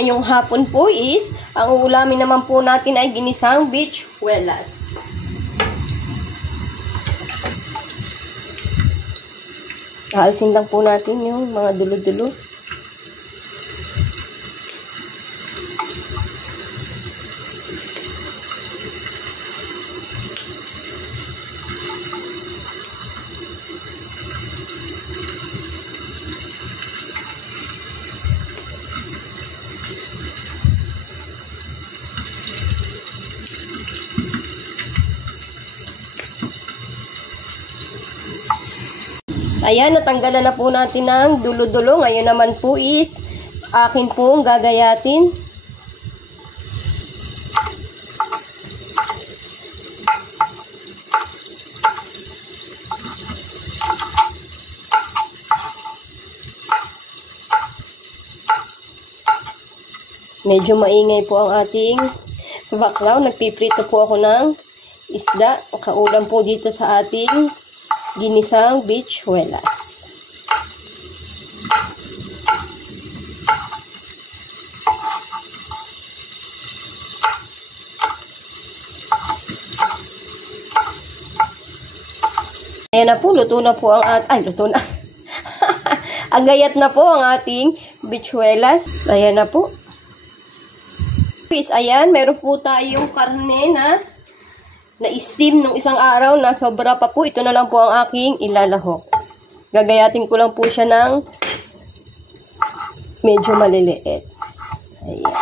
Ngayong hapon po is, ang ulamin naman po natin ay ginisang bichuelas. Haalsin lang po natin yung mga dulo-dulo. Ayan, natanggalan na po natin ng dulo-dulo. Ngayon naman po is, akin pong gagayatin. Medyo maingay po ang ating baklaw. Nagpiprito po ako ng isda. Kaulam po dito sa ating ginisang bichuelas. Ayan na po, luto na po ang luto na. Ang gayat na po ang ating bichuelas. Ayan na po. Ayan, meron po tayong karne na steam nung isang araw na sobra pa po. Ito na lang po ang aking ilalahok. Gagayatin ko lang po siya ng medyo maliliit. Ayan.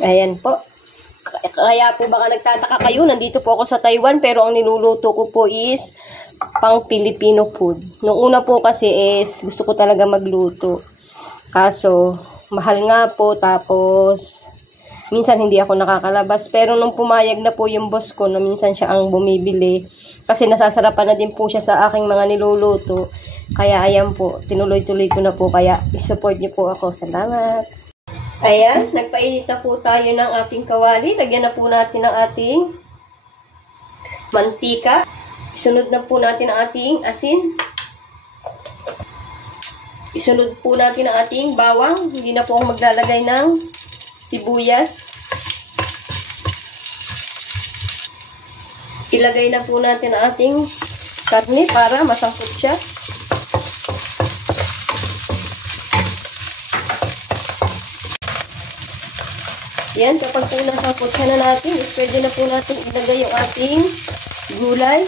Ayan po. Kaya po baka nagtataka kayo, nandito po ako sa Taiwan pero ang niluluto ko po is pang Filipino food. Nung una po kasi is gusto ko talaga magluto. Kaso mahal nga po, tapos minsan hindi ako nakakalabas. Pero nung pumayag na po yung boss ko, na minsan siya ang bumibili, kasi nasasarapan na din po siya sa aking mga niluluto. Kaya ayan po, tinuloy-tuloy ko na po. Kaya isupport niyo po ako. Salamat! Ayan, nagpainit na po tayo ng ating kawali. Lagyan na po natin ang ating mantika. Isunod na po natin ang ating asin. Isunod po natin ang ating bawang. Hindi na po ako maglalagay ng sibuyas. Ilagay na po natin ang ating karne para masangkot siya. Yan, kapag po nasangkot siya na natin, pwede na po natin ilagay yung ating gulay.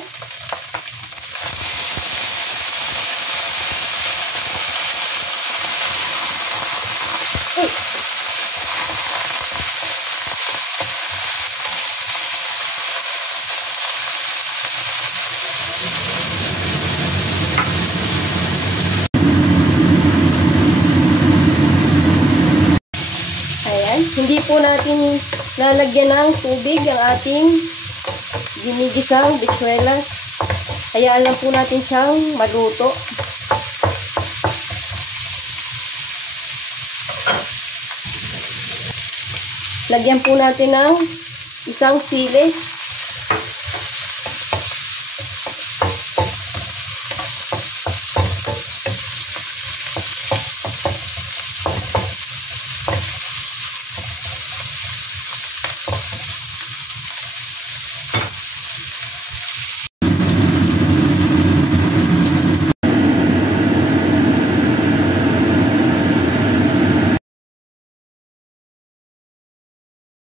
Hindi po natin lalagyan ng tubig ang ating ginigisang bichuelas. Hayaan lang po natin siyang maluto. Lagyan po natin ng isang sili.